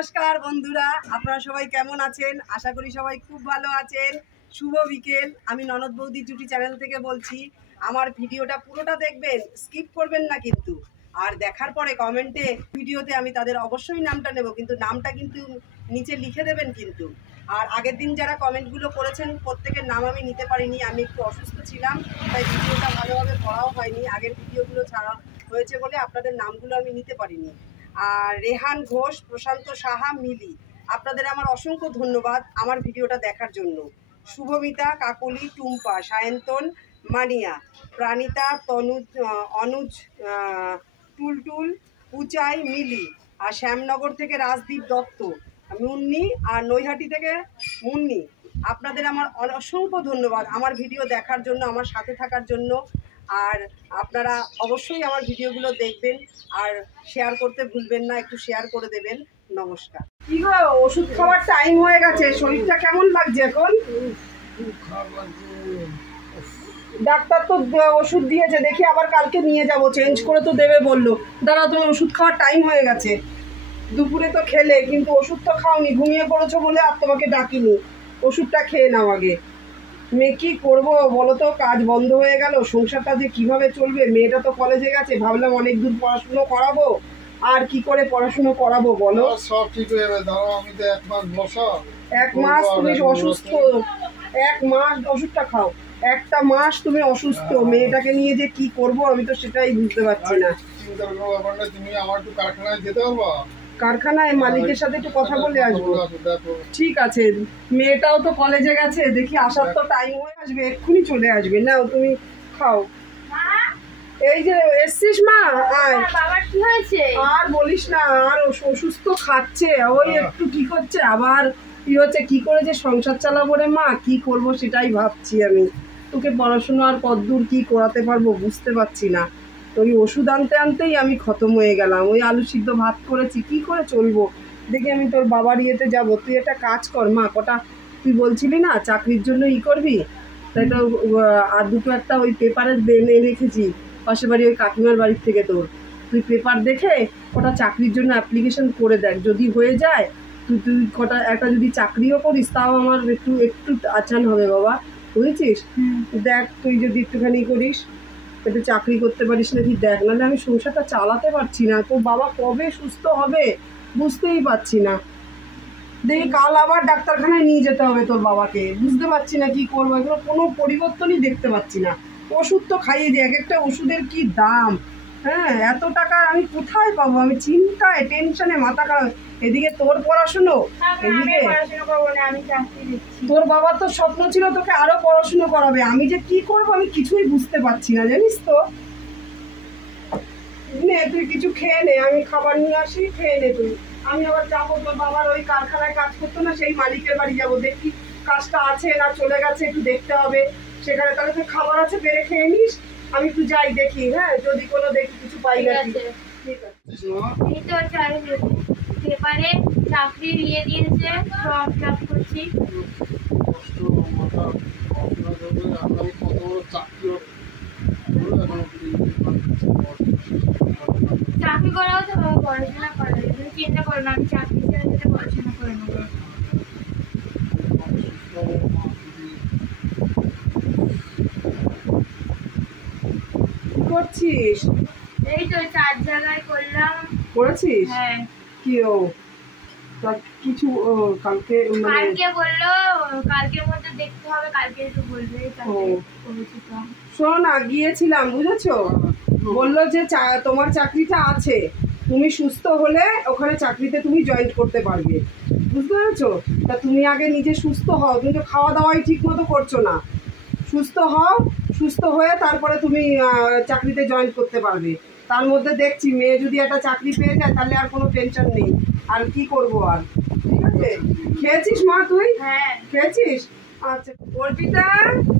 নমস্কার বন্ধুরা, আপনারা সবাই কেমন আছেন? আশা করি সবাই খুব ভালো আছেন। শুভ বিকেল। আমি ননদ বৌদি জুটি চ্যানেল থেকে বলছি। আমার ভিডিওটা পুরোটা দেখবেন, স্কিপ করবেন না কিন্তু। আর দেখার পরে কমেন্টে ভিডিওতে আমি তাদের অবশ্যই নামটা নেব, কিন্তু নামটা কিন্তু নিচে লিখে দেবেন কিন্তু। আর আগের দিন যারা কমেন্টগুলো করেছেন প্রত্যেকের নাম আমি নিতে পারিনি, আমি একটু অসুস্থ ছিলাম, তাই ভিডিওটা ভালোভাবে করাও হয়নি। আগের ভিডিওগুলো ছাড়া হয়েছে বলে আপনাদের নামগুলো আমি নিতে পারিনি। আর রেহান ঘোষ, প্রশান্ত সাহা, মিলি, আপনাদের আমার অসংখ্য ধন্যবাদ আমার ভিডিওটা দেখার জন্য। শুভমিতা, কাকলি, টুম্পা, সায়ন্তন, মানিয়া, প্রাণিতা, তনুজ, অনুজ, টুলটুল, পুচাই, মিলি, আর শ্যামনগর থেকে রাজদীপ দত্ত, মুন্নি, আর নৈহাটি থেকে মুন্নি, আপনাদের আমার অসংখ্য ধন্যবাদ আমার ভিডিও দেখার জন্য, আমার সাথে থাকার জন্য। আর আপনারা অবশ্যই আমার ভিডিওগুলো দেখবেন আর শেয়ার করতে ভুলবেন না, একটু শেয়ার করে দেবেন। নমস্কার। কি গো, ওষুধ খাওয়ার টাইম হয়ে গেছে, শরীরটা কেমন লাগছে এখন? ডাক্তার তো ওষুধ দিয়েছে, দেখি আবার কালকে নিয়ে যাব, চেঞ্জ করে তো দেবে বললো। দাঁড়াও, তুমি ওষুধ খাওয়ার টাইম হয়ে গেছে। দুপুরে তো খেলে, কিন্তু ওষুধ তো খাওনি, ঘুমিয়ে পড়েছো বলে আর তোমাকে ডাকিনি। ওষুধটা খেয়ে নাও আগে। মেয়ে কি করবো বলো তো, কাজ বন্ধ হয়ে গেল, সংসারটা যে কিভাবে চলবে। মেয়েটা তো কলেজে গেছে, ভাবলাম অনেক দূর পড়াশুনো করাবো, আর কি করে পড়াশুনো করাবো বলো? সব ঠিক হয়ে যাবে, দাঁড়াও আমি তো 1 মাস বসা। 1 মাস তুমি অসুস্থ, 1 মাস ওষুধটা খাও, 1টা মাস তুমি অসুস্থ। মেয়েটাকে নিয়ে যে কি করব আমি তো সেটাই বুঝতে পারছি না। চিন্তা করো ব্যাপার না, তুমি আমার একটু কারখানায় যেতে পারবা? কারখানায় মালিকের সাথে একটু কথা বলে আসবো। ঠিক আছে, মেয়েটাও তো কলেজে গেছে, দেখি আসার তো টাইম হয়ে আসবে, এক্ষুনি চলে আসবে। নাও তুমি খাও। এই যে এসছিস মা, আয়। বাবার কি হয়েছে? আর বলিস না, আর অসুস্থ খাচ্ছে, ওই একটু ঠিক হচ্ছে, আবার কি হচ্ছে, কি করে যে সংসার চালাবো রে মা, কি করব সেটাই ভাবছি আমি। তোকে পড়াশোনা আর কতদূর কি করাতে পারবো বুঝতে পারছি না। ওই ওষুধ আনতে আনতেই আমি খতম হয়ে গেলাম। ওই আলু সিদ্ধ ভাত করেছি, কি করে চলবো। দেখি আমি তোর বাবার ইয়েতে যাবো, তুই একটা কাজ কর মা, কটা তুই বলছিলি না চাকরির জন্য করবি, তাই তো আর দুটো একটা ওই পেপারে এনে রেখেছি পাশের বাড়ি, ওই কাকিমার বাড়ির থেকে। তুই পেপার দেখে কটা চাকরির জন্য অ্যাপ্লিকেশন করে দেখ, যদি হয়ে যায় তুই কটা একটা যদি চাকরিও করিস, তাও আমার একটু একটু আচান হবে বাবা, বুঝেছিস? দেখ তুই যদি একটুখানি করিস, একটু চাকরি করতে পারিস নাকি দেখ, নাহলে আমি সংসারটা চালাতে পারছি না। তোর বাবা কবে সুস্থ হবে বুঝতেই পারছি না। দেখি কাল আবার ডাক্তারখানায় নিয়ে যেতে হবে তোর বাবাকে, বুঝতে পারছি না কি করবো। এগুলো কোনো পরিবর্তনই দেখতে পাচ্ছি না। ওষুধ তো খাইয়ে যে, এক একটা ওষুধের কি দাম, হ্যাঁ, এত টাকা আমি কোথায় পাবো? আমি চিন্তায় টেনশনে মাথা খারাপ। এদিকে তোর পড়াশুনো, এদিকে তোর বাবার তো স্বপ্ন ছিল তোকে আরো পড়াশুনো করাবে। আমি যে কি করবো আমি কিছুই বুঝতে পারছি না, জানিস তো। নে তুই কিছু খেয়ে নে, আমি খাবার নিয়ে আসি, খেয়ে নে তুই। আমি আবার যাবো, তোর বাবার ওই কারখানায় কাজ করতো না, সেই মালিকের বাড়ি যাবো, দেখি কাজটা আছে না চলে গেছে, একটু দেখতে হবে সেখানে। তাহলে তুই খাবার আছে, বেড়ে খেয়ে নিস, আমি একটু যাই দেখি, হ্যাঁ, যদি কোনো দেখি কিছু পাই নাকি। ঠিক আছে। পেপারে চাকরি নিয়ে দিয়েছে, সব জব করছি। চাকরি করাও তো পড়াশোনা করে, তুমি চিন্তা করো না, আমি চাকরি ছেড়ে যেতে পড়াশোনা করে নেবো। করছিস? এই তো 4 জায়গায় করলাম। করেছিস? হ্যাঁ। কি ও কিছু কালকে কালকে বললো কালকের মধ্যে দেখতে হবে, কালকে একটু বলবে। শোনো না, গিয়েছিলাম বুঝেছো, বললো যে তোমার চাকরিটা আছে, তুমি সুস্থ হলে ওখানে চাকরিতে তুমি জয়েন করতে পারবে, বুঝতে পেরেছো? তা তুমি আগে নিজে সুস্থ হও, তুমি তো খাওয়া দাওয়াই ঠিক মতো করছো না। সুস্থ হও, সুস্থ হয়ে তারপরে তুমি চাকরিতে জয়েন করতে পারবে। তার মধ্যে দেখছি মেয়ে যদি একটা চাকরি পেয়ে যায় তাহলে আর কোনো টেনশন নেই, আর কি করবো আর। ঠিক আছে, খেয়েছিস মা তুই? হ্যাঁ। খেয়েছিস? আচ্ছা। অর্পিতা,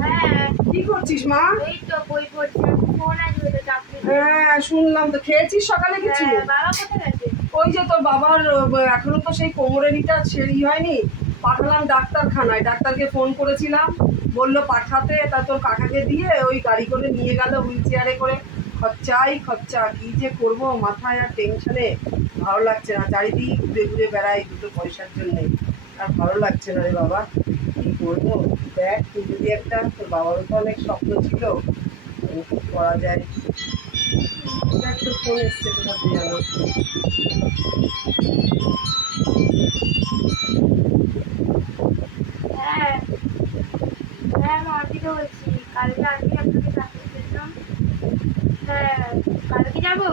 হ্যাঁ। কি করছিস মা? এই তো বই পড়ছি, ফোন আসবে তো চাকরি। হ্যাঁ শুনলাম তো। খেয়েছিস সকালে কিছু? বাবা কোথায় গেছে? ওই যে তোর বাবার এখনো তো সেই কোমরের ইটা সেই হয়নি, পাঠালাম ডাক্তারখানায়, ডাক্তারকে ফোন করেছিলাম, বললো পাঠাতে, তা তোর কাকাকে দিয়ে ওই গাড়ি করে নিয়ে গেল, হুইল চেয়ারে করে খরচাই খরচা, কি যে করব মাথায় আর টেনশনে ভালো লাগছে না, চারিদিক ঘুরে ঘুরে বেড়াই দুটো পয়সার জন্যে, আর ভালো লাগছে না রে বাবা, কি করবো। দেখ তুই যদি একটা, তোর বাবারও তো অনেক স্বপ্ন ছিল, কি করা যায়। দেখ তোর ফোন এসছে কোথাতে জানো। হ্যাঁ হ্যাঁ, আমি অর্পিতা বলছি। কালকে আজকে আপনাকে চাকরি পেতাম। হ্যাঁ, কালকে যাবো।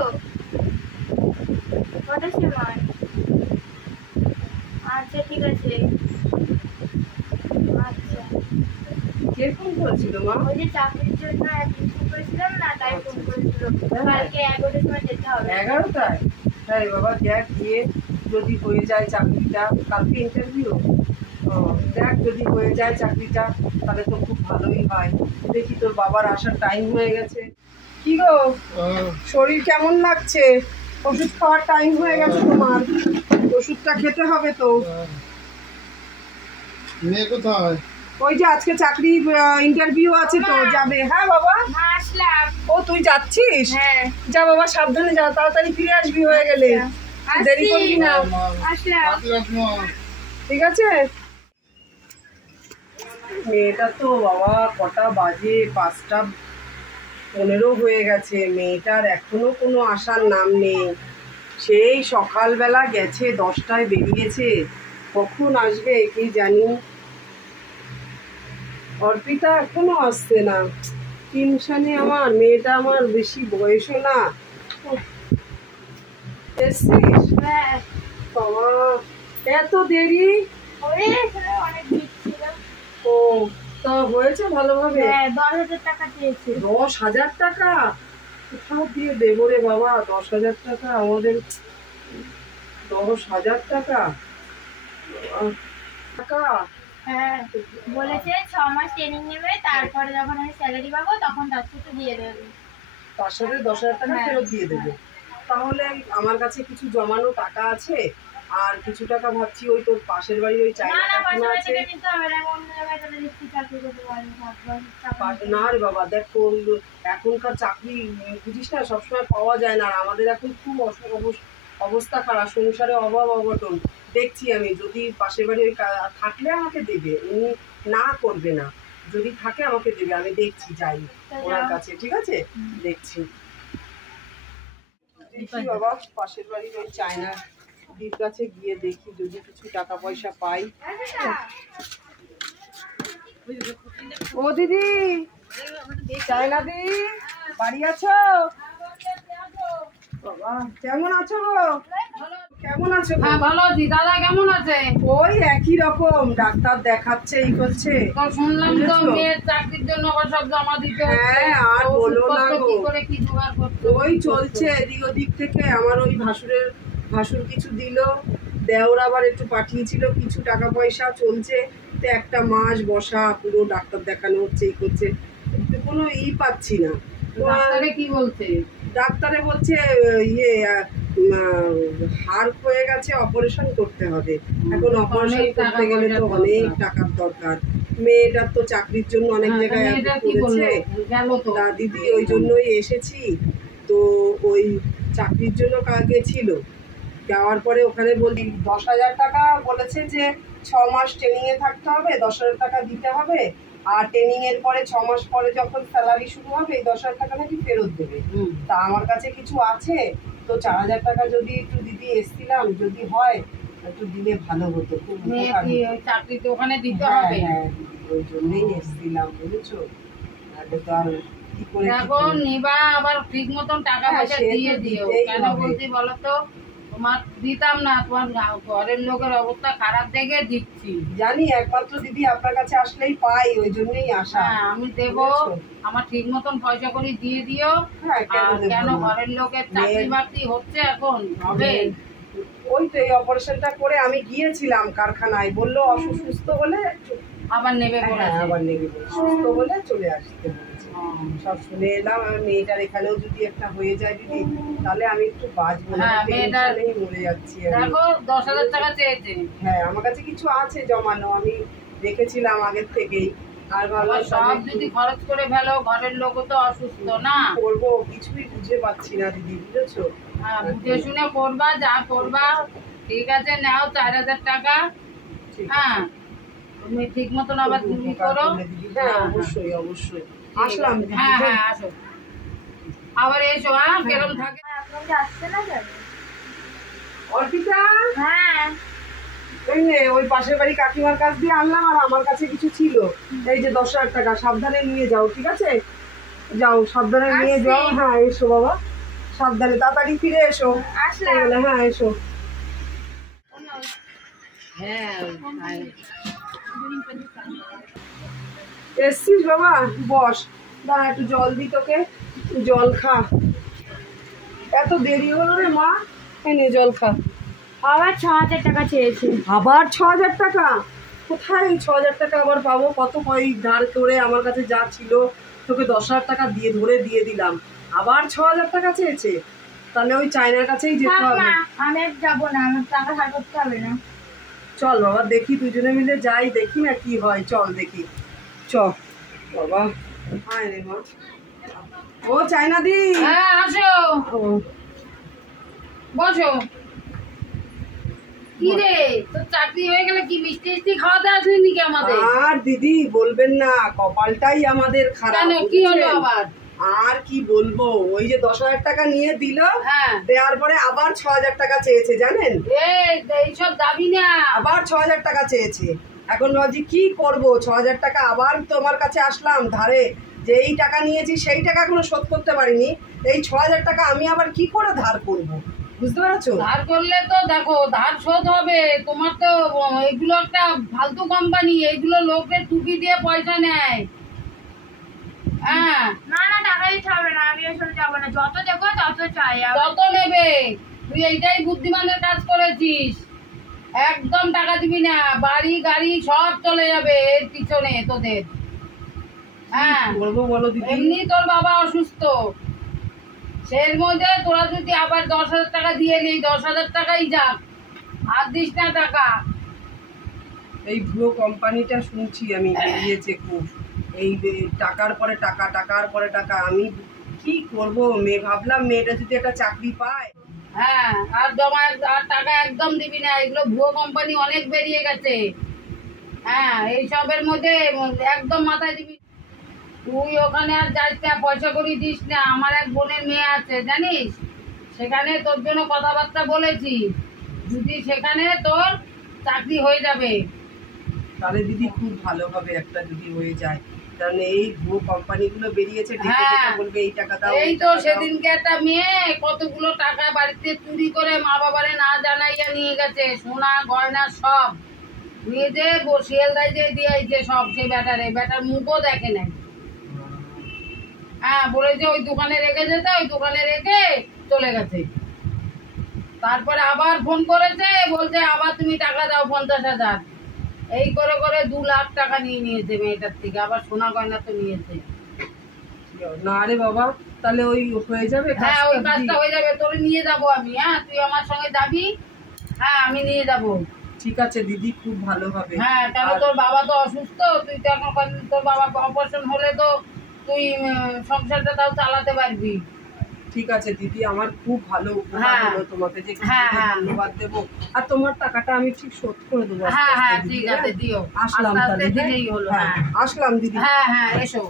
কটার সময়? আচ্ছা ঠিক আছে। আচ্ছা, কে ফোন করেছিল মা? ওই যে চাকরির জন্য অ্যাডমিশন করেছিলাম না, তাই ফোন করেছিল। কালকে 11টার সময় যেতে হবে। 11টায়? হ্যাঁ রে বাবা, দেখ গিয়ে যদি হয়ে যায় চাকরিটা, কালকে ইন্টারভিউ। দেখ যদি হয়ে যায় চাকরিটা তাহলে তো খুব ভালোই হয়। দেখি তোর বাবার আসার টাইম হয়ে গেছে। কি গো, শরীর কেমন লাগছে? ওষুধ খাওয়ার টাইম হয়ে গেছে তোমার, ওষুধটা খেতে হবে তো। মেয়ে কোথায়? ওই যে আজকে চাকরি ইন্টারভিউ আছে তো, যাবে। হ্যাঁ বাবা, হ্যাঁ আসলাম। ও তুই যাচ্ছিস? হ্যাঁ যা বাবা, সাবধানে যা, তাড়াতাড়ি ফিরে আসবি হয়ে গেলে, দেরি করবি না। আসলাম। ঠিক আছে। মেয়েটা তো বাবা কটা বাজে, 5টা 15 হয়ে গেছে, মেয়েটার এখনো কোনো আসার নাম নেই। সেই সকালবেলা গেছে, 10টায় বেরিয়েছে, কখন আসবে কি জানি। অর্পিতা এখনো আসছে না, টেনশনে আমার, মেয়েটা আমার বেশি বয়সও না। এসছিস? হ্যাঁ, বাবা এত দেরি। ওরে এখানে অনেক ভিড় ছিল। ও তা হয়েছে ভালোভাবে? হ্যাঁ, 10,000 টাকা চেয়েছে। 10,000 টাকা কোথাও দিয়ে দেবো রে বাবা? 10,000 টাকা আমাদের, 10,000 টাকা টাকা। হ্যাঁ, বলেছে 6 মাস ট্রেনিং নেবে, তারপরে যখন আমি স্যালারি পাবো তখন তার সাথে দিয়ে দেবে। তার সাথে 10,000 টাকা হ্যাঁ। ফেরত দিয়ে দেবো। তাহলে আমার কাছে কিছু জমানো টাকা আছে, আর কিছু টাকা ভাবছি ওই তোর পাশের বাড়ির ওই না চাইনা না, কাকিমা পয়সা আছে। থেকে নিতে হবে না, অন্য জায়গায় তাহলে নিশ্চয়ই চাকরি করতে পারবো। না রে বাবা, দেখ তোর এখনকার চাকরি বুঝিস না, সবসময় পাওয়া যায় না, আর আমাদের এখন খুব অবস্থা খারাপ, সংসারে অভাব অঘটন দেখছি আমি। যদি পাশের বাড়ি ওই থাকলে আমাকে দেবে, উনি না করবে না, যদি থাকে আমাকে দেবে, আমি দেখছি, যাই ওনার কাছে, ঠিক আছে? দেখছি দেখি বাবা, পাশের বাড়ির ওই চায়না দিদির কাছে গিয়ে দেখি যদি কিছু টাকা পয়সা পাই। ও দিদি, চায়না দি, বাড়ি আছো? বাবা কেমন আছো গো? কেমন আছো গো? হ্যাঁ ভালো আছি। দাদা কেমন আছে? ওই একই রকম, ডাক্তার দেখাচ্ছে, এই করছে। তো শুনলাম তো বুঝেছো? মেয়ের চাকরির জন্য আবার সব জমা দিতে হচ্ছে। হ্যাঁ, আর বলো না ওষুধপত্র গো। কি করে কি জোগাড় করতে ওই চলছে এদিক ওদিক থেকে। আমার ওই ভাসুর কিছু দিল, দেওর আবার একটু পাঠিয়েছিল কিছু টাকা পয়সা, চলছে তো। একটা মাস বসা পুরো, ডাক্তার দেখানো হচ্ছে, এই করছে, কিন্তু কোনো পাচ্ছি না। ডাক্তারে কি বলছে? ডাক্তারে বলছে ইয়ে হাড় হয়ে গেছে, অপারেশন করতে হবে। এখন অপারেশন করতে গেলে তো অনেক টাকার দরকার। মেয়েটার তো চাকরির জন্য অনেক জায়গায় মেয়েটা কি করেছে। বললো? গেল তো। তা দিদি ওই জন্যই এসেছি তো, ওই চাকরির জন্য কালকে ছিল, যাওয়ার পরে ওখানে বলি 10,000 টাকা বলেছে যে 6 মাস ট্রেনিং এ থাকতে হবে, 10,000 টাকা দিতে হবে, আর ট্রেনিং এর পরে 6 মাস পরে যখন স্যালারি শুরু হবে এই 10,000 টাকা নাকি ফেরত দেবে। তা আমার কাছে কিছু আছে তো, 4,000 টাকা যদি একটু দিদি এসছিলাম, যদি হয় একটু দিলে ভালো হতো, খুব মেয়ে উপকার কি হতো। ওই চাকরি তো ওখানে দিতে হ্যাঁ, হবে? হ্যাঁ, ওই জন্যই এসছিলাম, বুঝেছো? নাহলে তো আর কি করে দেখো নিবা, আবার ঠিক মতন টাকা হ্যাঁ, পয়সা সে তো দিয়ে দিও। দিতেই কেন হবে। বলছি বলো তো, তোমার দিতাম না, তোমার ঘরের লোকের অবস্থা খারাপ দেখে দিচ্ছি। জানি, একমাত্র দিদি আপনার কাছে আসলেই পাই, ওই জন্যই আসা। হ্যাঁ আমি দেবো, বুঝেছো? আমার ঠিক মতন পয়সা করে দিয়ে দিও। হ্যাঁ, কেন আর দেবো কেন না? ঘরের লোকের চাকরি মেয়ের- বাকরি হচ্ছে এখন হবে। ওই তো এই অপারেশনটা করে আমি গিয়েছিলাম কারখানায়, বললো অসুস্থ হলে আবার নেবে হ্যাঁ বলেছে। আবার নেবে বলে, সুস্থ হলে চলে আসতে বলেছে। হুম। সব শুনে এলাম। আর মেয়েটার এখানেও যদি একটা হয়ে যায় দিদি, তাহলে আমি একটু বাঁচবো না, হ্যাঁ, মেয়েটার- টেনশনেই মরে যাচ্ছি আমি। দেখো 10,000 টাকা চেয়েছে। হ্যাঁ, আমার কাছে কিছু আছে জমানো, আমি রেখেছিলাম আগের থেকেই, আর ভালো সব যদি খরচ করে ফেলো, ঘরের লোকও তো অসুস্থ না। করবো কিছুই বুঝে পাচ্ছি না দিদি, বুঝেছো? হ্যাঁ, বুঝে শুনে করবা, যা করবা। ঠিক আছে, নাও 4000 টাকা। হ্যাঁ, তুমি ঠিক মতন আবার তুমি করো। হ্যাঁ অবশ্যই অবশ্যই আসলাম দিদি। হ্যাঁ হ্যাঁ, আসো আবার এসো। হ্যাঁ, কেরম থাকে। আপনাকে আসছে না স্যার? অর্পিতা, হ্যাঁ এই নে ওই পাশের বাড়ি কাকিমার কাছ দিয়ে আনলাম, আর আমার কাছে কিছু ছিল, এই যে 10,000 টাকা, সাবধানে নিয়ে যাও, ঠিক আছে? যাও সাবধানে নিয়ে আসছি। যাও। হ্যাঁ এসো বাবা, সাবধানে তাড়াতাড়ি ফিরে এসো। আসলাম। তাহলে হ্যাঁ এসো। হ্যাঁ, এসছিস বাবা? বস, দাঁড়া একটু জল দি তোকে, জল খা। এত দেরি হলো রে মা, এই নে জল খা। আবার 6000 টাকা চেয়েছে। আবার 6,000 টাকা? কোথায় এই 6,000 টাকা আবার পাবো? কত কই ধার করে আমার কাছে যা ছিল তোকে 10,000 টাকা দিয়ে দিলাম, আবার 6,000 টাকা চেয়েছে। তাহলে ওই চায়নার কাছেই যেতে থাক হবে। মা, আমি আর যাবো না, আমার টাকা ধার করতে হবে না। চল বাবা দেখি, দুজনে মিলে যাই, দেখি না কি হয়, চল দেখি। চ বাবা, আয় রে মা। ও চায়না দি, হ্যাঁ আসো, ও বসো। কি রে, তোর চাকরি হয়ে গেলে কি মিষ্টি মিষ্টি খাওয়াতে আসলি নাকি আমাদের? আর দিদি বলবেন না, কপালটাই আমাদের খারাপ। কেন, কি হলো বুঝছেন? আবার? আর কি বলবো, ওই যে 10,000 টাকা নিয়ে দিল, হ্যাঁ, দেওয়ার পরে আবার 6,000 টাকা চেয়েছে জানেন, এইসব দাবি না। আবার 6,000 টাকা চেয়েছে। এখন ভাবছি কি করব, 6,000 টাকা আবার তোমার কাছে আসলাম ধারে, যে এই টাকা নিয়েছি সেই টাকা এখনো শোধ করতে পারিনি, এই 6,000 টাকা আমি আবার কি করে ধার করব, বুঝতে পারছো? ধার করলে তো দেখো ধার শোধ হবে। তোমার তো এগুলো একটা ফালতু কোম্পানি, এইগুলো লোকের টুপি দিয়ে পয়সা নেয়। হ্যাঁ, না না, টাকা দিতে হবে না, আমি আসলে যাবো না, যত দেবো তত চাই। কত নেবে? তুই এইটাই বুদ্ধিমানের কাজ করেছিস, একদম টাকা দিবি না। বাড়ি গাড়ি সব চলে যাবে এর পিছনে তোদের। হ্যাঁ, বলবো বলো দিদি। এমনি তোর বাবা অসুস্থ, সের মধ্যে তোরা যদি আবার 10,000 টাকা দিয়ে নেই, 10,000 টাকাই যাক, আর দিস না টাকা। এই ভুয়ো কোম্পানিটা শুনছি আমি, দিয়েছে খুব, এই টাকার পরে টাকা, টাকার পরে টাকা। আমি কি করব, ভাবলাম মেয়েটা যদি একটা চাকরি পায়। হ্যাঁ, আর আর টাকা একদম দিবি না, এগুলো ভুয়ো কোম্পানি অনেক বেরিয়ে গেছে। হ্যাঁ, এইসবের মধ্যে একদম মাথায় দিবি। তুই ওখানে আর যাস না, পয়সা করি দিস না। আমার এক বোনের মেয়ে আছে জানিস, সেখানে তোর জন্য কথাবার্তা বলেছি, যদি সেখানে তোর চাকরি হয়ে যাবে। তাহলে দিদি খুব ভালো হবে একটা যদি হয়ে যায়, কারণ এই ভুয়ো কোম্পানিগুলো বেরিয়েছে, ডেকে হ্যাঁ, ডেকে বলবে এই টাকা দাও, এই এই তো টাকা দাও। সেদিনকে একটা মেয়ে কতগুলো টাকা বাড়িতে চুরি করে মা বাবারে না জানাইয়া নিয়ে গেছে, সোনা গয়না সব নিয়ে যে শিয়ালদায় যে দিয়েছে সব। সেই বেটার মুখও দেখে নাই। হ্যাঁ, বলেছে ওই দোকানে রেখে যেতে, ওই দোকানে রেখে চলে গেছে। তারপরে আবার ফোন করেছে, বলছে আবার তুমি টাকা দাও 50,000। এই করে করে 2 লাখ টাকা নিয়ে নিয়েছে মেয়েটার থেকে, আবার সোনা গয়না তো নিয়েছে। না রে বাবা, তাহলে ওই হয়ে যাবে হ্যাঁ, ওই কাজটা কাজটা দিদি? হয়ে যাবে, তোরে নিয়ে যাবো আমি। হ্যাঁ, তুই আমার সঙ্গে যাবি। হ্যাঁ, আমি নিয়ে যাবো। ঠিক আছে দিদি, খুব ভালো হবে। হ্যাঁ, কেন আর- তোর বাবা তো অসুস্থ, তুই তো এখন তোর বাবা অপারেশন হলে তো তুই সংসারটা তাও চালাতে পারবি। ঠিক আছে দিদি, আমার খুব ভালো উপকার হ্যাঁ। হলো, তোমাকে যে কি হ্যাঁ, করে হ্যাঁ। ধন্যবাদ দেবো। আর তোমার টাকাটা আমি ঠিক শোধ করে দেবো আস্তে হ্যাঁ আস্তে হ্যাঁ, দিদি, ঠিক হ্যাঁ? আছে, দিও। আসলাম আস্তে আস্তে তাহলে, হ্যাঁ? দিলেই হলো। হ্যাঁ, হ্যাঁ আসলাম দিদি। হ্যাঁ হ্যাঁ, এসো।